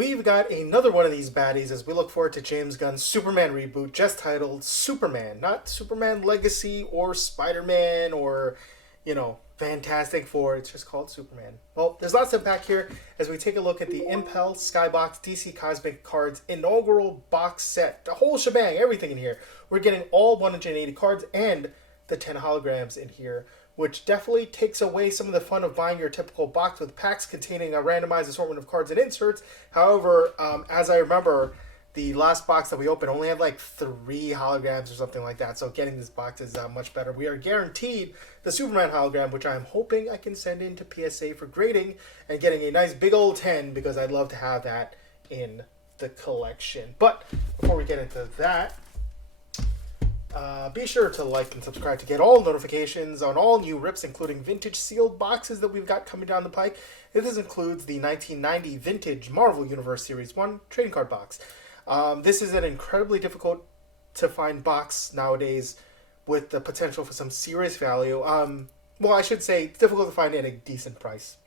We've got another one of these baddies as we look forward to James Gunn's Superman reboot, just titled Superman. Not Superman Legacy or Spider-Man or, Fantastic Four. It's just called Superman. Well, there's lots to unpack here as we take a look at the Impel Skybox DC Cosmic Cards inaugural box set. The whole shebang, everything in here. We're getting all 180 cards and the 10 holograms in here, which definitely takes away some of the fun of buying your typical box with packs containing a randomized assortment of cards and inserts. However, as I remember, the last box that we opened only had like 3 holograms or something like that, so getting this box is much better. We are guaranteed the Superman hologram, which I'm hoping I can send into PSA for grading and getting a nice big old 10 because I'd love to have that in the collection. But before we get into that, be sure to like and subscribe to get all notifications on all new rips, including vintage sealed boxes that we've got coming down the pike. This includes the 1990 vintage Marvel Universe Series 1 trading card box. This is an incredibly difficult to find box nowadays with the potential for some serious value. Well, I should say it's difficult to find at a decent price.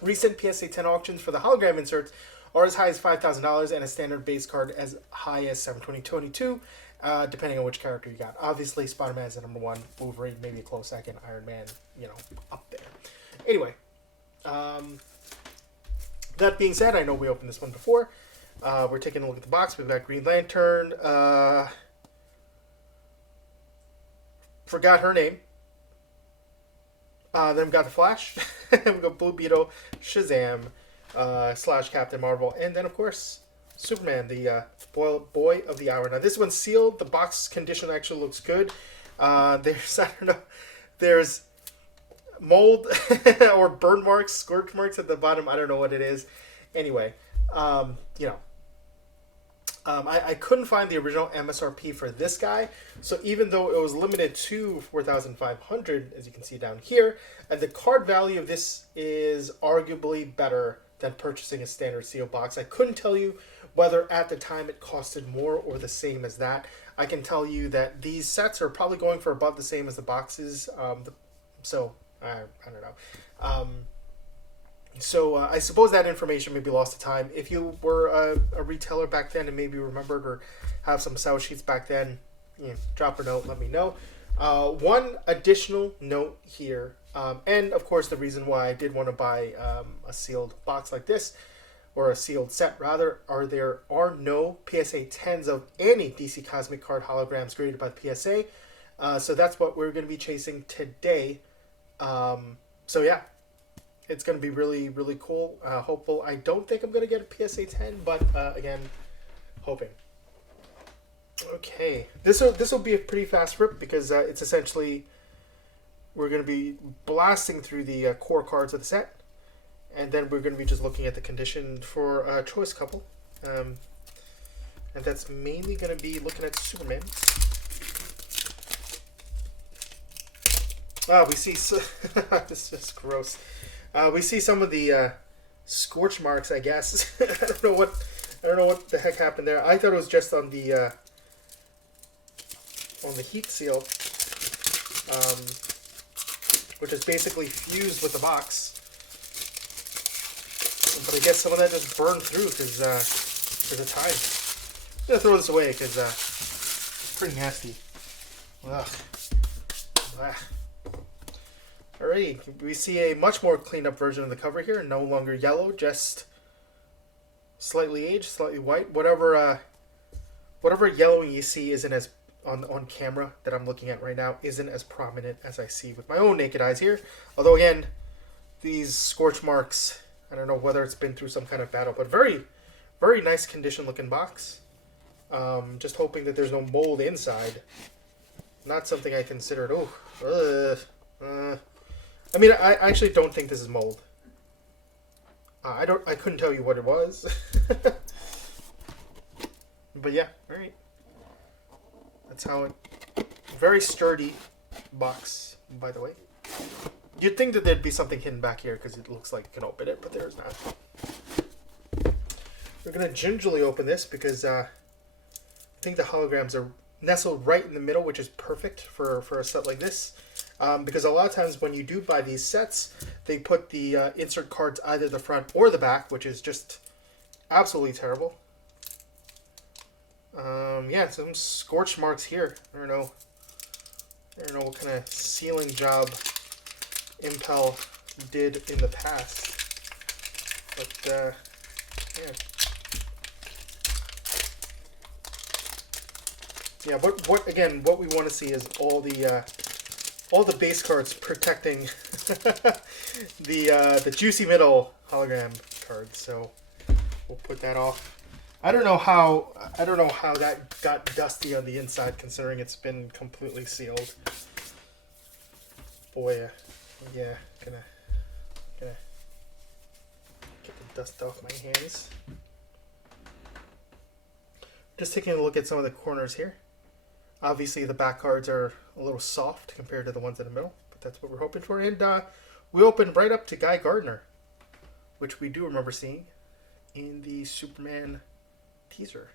Recent PSA 10 auctions for the hologram inserts are as high as $5,000 and a standard base card as high as $720.22. Depending on which character you got. Obviously, Spider-Man is the number one. Wolverine, maybe a close second. Iron Man, up there. Anyway, that being said, I know we opened this one before. We're taking a look at the box. We've got Green Lantern. Forgot her name. Then we've got the Flash. We've got Blue Beetle, Shazam, / Captain Marvel, and then, of course, Superman, the boy of the hour. Now, this one's sealed. The box condition actually looks good. There's, I don't know, there's mold or burn marks, scorch marks at the bottom. I don't know what it is. Anyway, I couldn't find the original MSRP for this guy. So even though it was limited to 4,500, as you can see down here, and the card value of this is arguably better than purchasing a standard sealed box. I couldn't tell you whether at the time it costed more or the same as that. I can tell you that these sets are probably going for about the same as the boxes. So I don't know. So I suppose that information may be lost to time. If you were a retailer back then and maybe remembered or have some sell sheets back then, drop a note, let me know. One additional note here, and of course the reason why I did want to buy a sealed box like this, or a sealed set rather, there are no PSA 10s of any DC Cosmic Card holograms graded by the PSA. So that's what we're going to be chasing today. So yeah, it's going to be really, really cool. Hopeful. I don't think I'm going to get a PSA 10, but again, hoping. Okay, this will be a pretty fast rip because it's essentially, we're going to be blasting through the core cards of the set. And then we're going to be just looking at the condition for a choice couple. And that's mainly going to be looking at Superman. We see... this is gross. We see some of the scorch marks, I guess. I don't know what the heck happened there. I thought it was just on the heat seal, which is basically fused with the box. But I guess some of that just burned through because of time. I'm going to throw this away because it's pretty nasty. Ugh. Alrighty, we see a much more cleaned up version of the cover here. No longer yellow, just slightly aged, slightly white. Whatever yellowing you see isn't as on camera that I'm looking at right now isn't as prominent as I see with my own naked eyes here. Although again, these scorch marks, I don't know whether it's been through some kind of battle, but very, very nice condition looking box. Just hoping that there's no mold inside. Not something I considered. I mean, I actually don't think this is mold. I couldn't tell you what it was. But yeah, all right. That's how it. Very sturdy box, by the way. You'd think that there'd be something hidden back here because it looks like you can open it, but there's not. We're going to gingerly open this because I think the holograms are nestled right in the middle, which is perfect for a set like this. Because a lot of times when you do buy these sets, they put the insert cards either the front or the back, which is just absolutely terrible. Yeah, some scorch marks here. I don't know what kind of sealing job Impel did in the past. But, yeah. Yeah, what we want to see is all the base cards protecting the juicy middle hologram cards. So we'll put that off. I don't know how that got dusty on the inside, considering it's been completely sealed. Boy, yeah, gonna get the dust off my hands. Just taking a look at some of the corners here. Obviously, the back cards are a little soft compared to the ones in the middle, but that's what we're hoping for. And we opened right up to Guy Gardner, which we do remember seeing in the Superman teaser.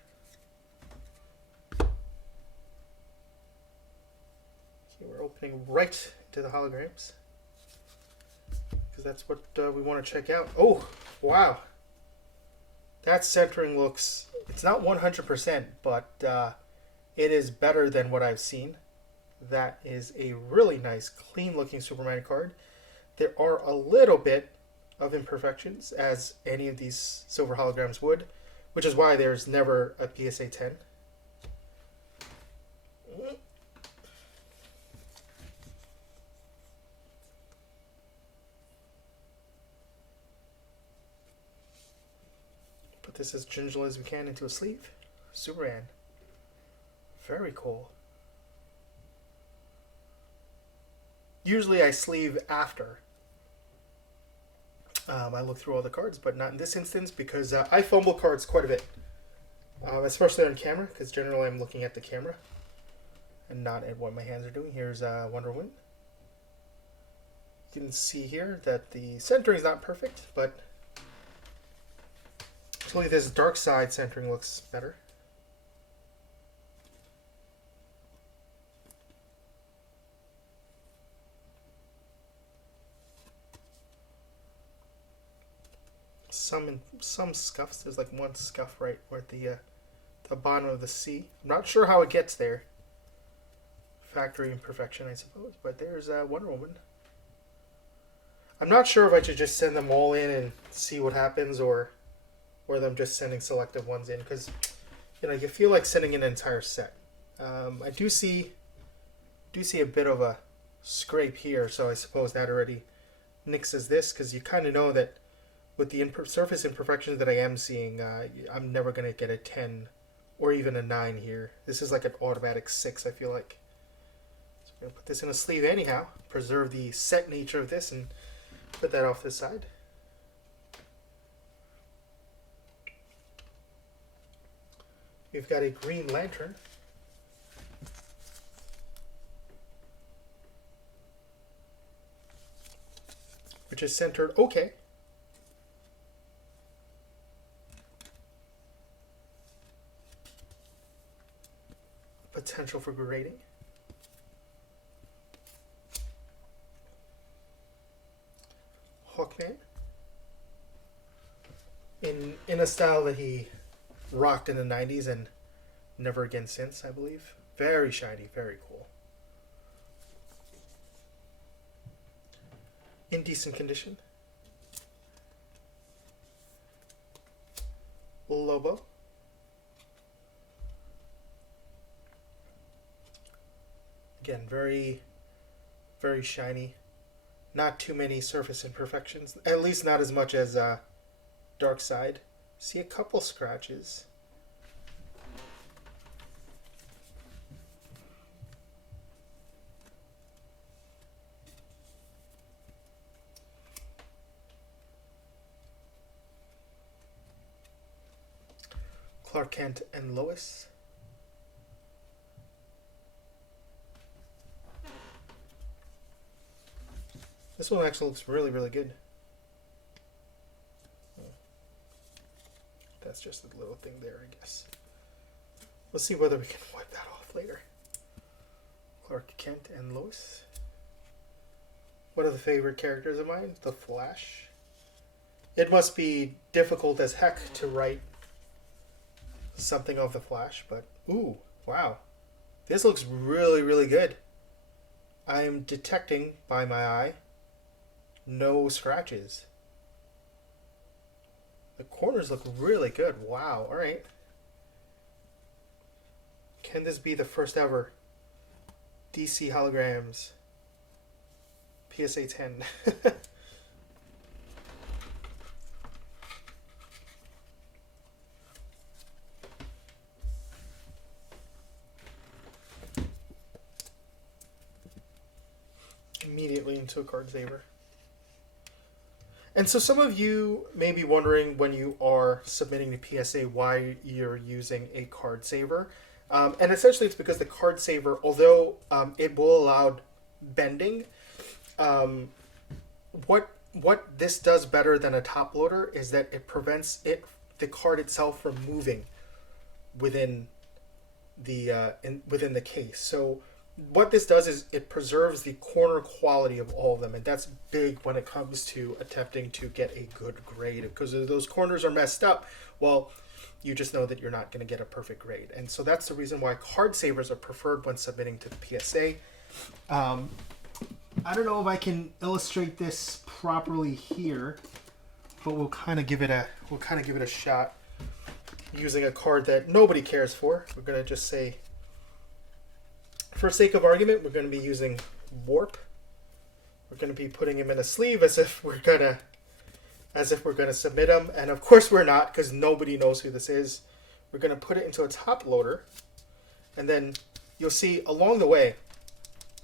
Okay, we're opening right to the holograms because that's what we want to check out. Oh, wow. That centering looks, it's not 100%, but it is better than what I've seen. That is a really nice, clean looking Superman card. There are a little bit of imperfections, as any of these silver holograms would, which is why there's never a PSA 10. Put this as gingerly as we can into a sleeve. Superman. Very cool. Usually I sleeve after I look through all the cards, but not in this instance because I fumble cards quite a bit. Especially on camera, because generally I'm looking at the camera and not at what my hands are doing. Here's Wonder Woman. You can see here that the centering is not perfect, but actually this dark side centering looks better. Some scuffs. There's like one scuff right where at the bottom of the C. I'm not sure how it gets there. Factory imperfection, I suppose. But there's Wonder Woman. I'm not sure if I should just send them all in and see what happens, or them just sending selective ones in, because you feel like sending an entire set. I do see a bit of a scrape here, so I suppose that already nixes this, because you kind of know that with the surface imperfections that I am seeing, I'm never going to get a 10 or even a 9 here. This is like an automatic 6, I feel like. So I'm going to put this in a sleeve anyhow, preserve the set nature of this, and put that off this side. We've got a Green Lantern. Which is centered okay. Potential for grading. Hawkman. In a style that he rocked in the 90s and never again since, I believe. Very shiny, very cool. In decent condition. Lobo. Again, very, very shiny. Not too many surface imperfections. At least not as much as Dark Side. See a couple scratches. Clark Kent and Lois. This one actually looks really, really good. That's just a little thing there, I guess. Let's see whether we can wipe that off later. Clark Kent and Lois. One of the favorite characters of mine, The Flash. It must be difficult as heck to write something off the flash, but ooh, wow. This looks really, really good. I'm detecting by my eye no scratches. The corners look really good. Wow, alright. Can this be the first ever DC Holograms PSA 10? Immediately into a card saver. And so some of you may be wondering when you are submitting to PSA why you're using a card saver. And essentially it's because the card saver, although it will allow bending, what this does better than a top loader is that it prevents the card itself from moving within the case. So what this does is it preserves the corner quality of all of them, and that's big when it comes to attempting to get a good grade. Because if those corners are messed up, well, you just know that you're not going to get a perfect grade. And so that's the reason why card savers are preferred when submitting to the PSA. I don't know if I can illustrate this properly here, but we'll kind of give it a shot using a card that nobody cares for. We're going to just say, for sake of argument, we're going to be using Warp. We're going to be putting him in a sleeve as if we're gonna submit him, and of course we're not, because nobody knows who this is. We're going to put it into a top loader, and then you'll see along the way,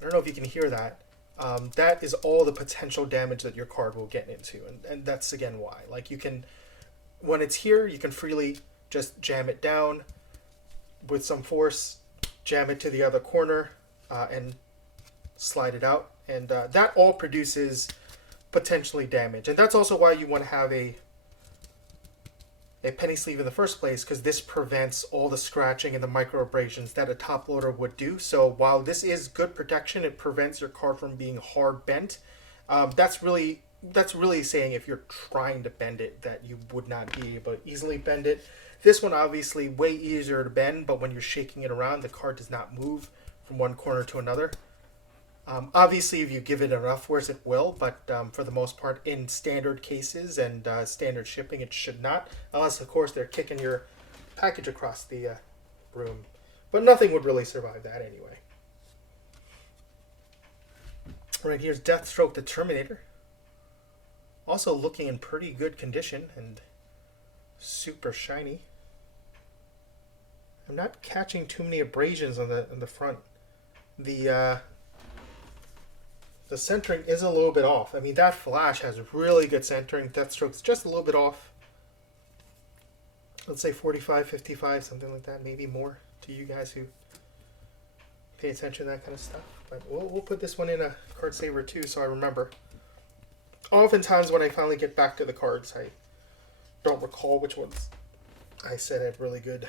I don't know if you can hear that, that is all the potential damage that your card will get into, and that's again why. Like, you can, when it's here, you can freely just jam it down with some force, jam it to the other corner, and slide it out, and that all produces potentially damage. And that's also why you want to have a penny sleeve in the first place, because this prevents all the scratching and the micro abrasions that a top loader would do. So while this is good protection, it prevents your card from being hard bent. That's really saying if you're trying to bend it, that you would not be able to easily bend it. This one obviously way easier to bend, but when you're shaking it around, the card does not move from one corner to another. Obviously, if you give it enough force, it will, but for the most part, in standard cases and standard shipping, it should not, unless, of course, they're kicking your package across the room. But nothing would really survive that anyway. All right, here's Deathstroke the Terminator. Also looking in pretty good condition and super shiny. I'm not catching too many abrasions on the front. The centering is a little bit off. I mean, that flash has really good centering. Deathstroke's just a little bit off. Let's say 45, 55, something like that. Maybe more to you guys who pay attention to that kind of stuff. But we'll put this one in a card saver too, so I remember. Oftentimes when I finally get back to the cards, I don't recall which ones I said had really good.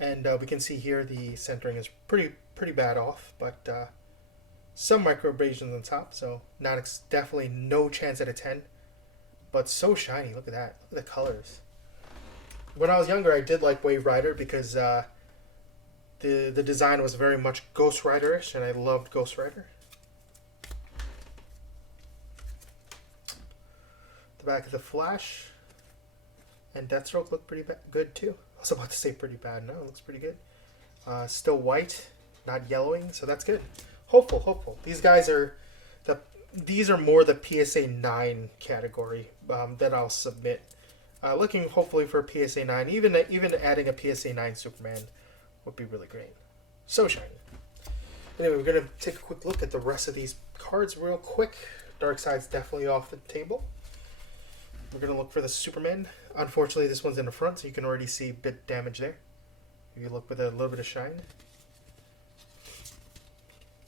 And we can see here the centering is pretty bad off, but some micro abrasions on top, so definitely no chance at a 10. But so shiny, look at that. Look at the colors. When I was younger, I did like Wave Rider because the design was very much Ghost Rider-ish, and I loved Ghost Rider. The back of the Flash and Deathstroke look pretty good too. I was about to say pretty bad. No, it looks pretty good. Still white, not yellowing, so that's good. Hopeful. These guys are these are more the PSA 9 category that I'll submit. Looking hopefully for a PSA 9. Even adding a PSA 9 Superman would be really great. So shiny. Anyway, we're gonna take a quick look at the rest of these cards real quick. Darkseid's definitely off the table. We're gonna look for the Superman. Unfortunately, this one's in the front, so you can already see bit damage there. If you look with a little bit of shine.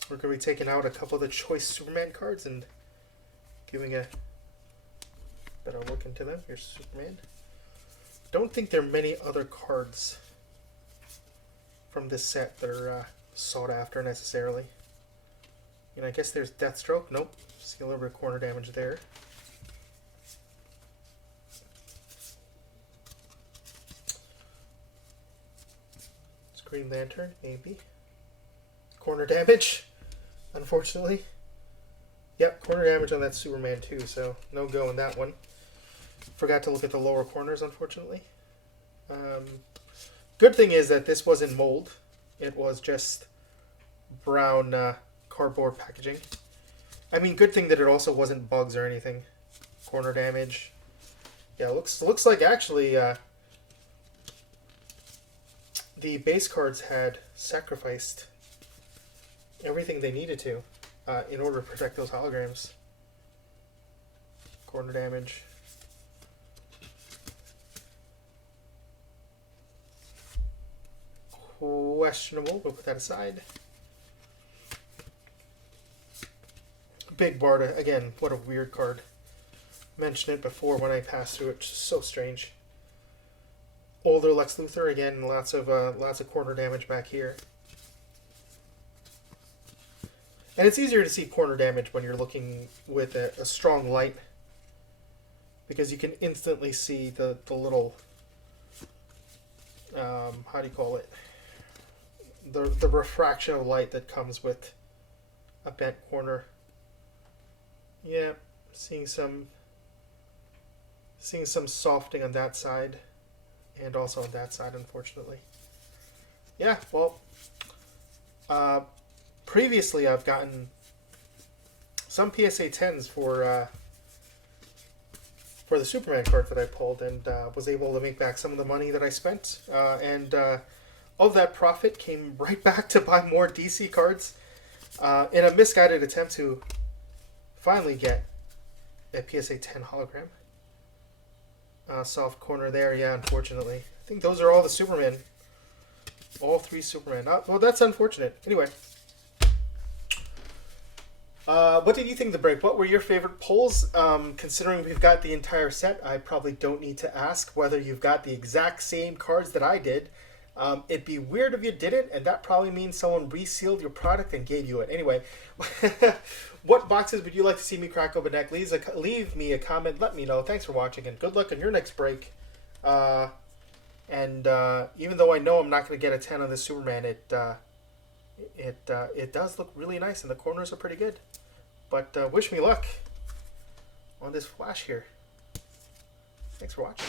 We're going to be taking out a couple of the Choice Superman cards and giving a better look into them. Here's Superman. Don't think there are many other cards from this set that are sought after necessarily. I guess there's Deathstroke. Nope. See a little bit of corner damage there. Green Lantern, maybe. Corner damage, unfortunately. Yep, corner damage on that Superman too, so no go in that one. Forgot to look at the lower corners, unfortunately. Good thing is that this wasn't mold. It was just brown cardboard packaging. I mean, good thing that it also wasn't bugs or anything. Corner damage. Yeah, looks like actually the base cards had sacrificed everything they needed to in order to protect those holograms. Corner damage. Questionable. We'll put that aside. Big Barda. Again, what a weird card. Mentioned it before when I passed through it. Just so strange. Older Lex Luthor. Again, lots of corner damage back here. And it's easier to see corner damage when you're looking with a strong light, because you can instantly see the little, how do you call it? The refraction of light that comes with a bent corner. Yeah, seeing some softening on that side, and also on that side, unfortunately. Yeah, well, previously I've gotten some PSA 10s for the Superman card that I pulled, and was able to make back some of the money that I spent, and of that profit came right back to buy more DC cards in a misguided attempt to finally get a PSA 10 hologram. Soft corner there, yeah, unfortunately. I think those are all the Superman. All three Superman. Well, that's unfortunate. Anyway. What did you think of the break? What were your favorite pulls? Considering we've got the entire set, I probably don't need to ask whether you've got the exact same cards that I did. It'd be weird if you didn't, and that probably means someone resealed your product and gave you it. Anyway, what boxes would you like to see me crack open next? Leave me a comment. Let me know. Thanks for watching, and good luck on your next break. Even though I know I'm not going to get a 10 on this Superman, it does look really nice, and the corners are pretty good. But wish me luck on this Flash here. Thanks for watching.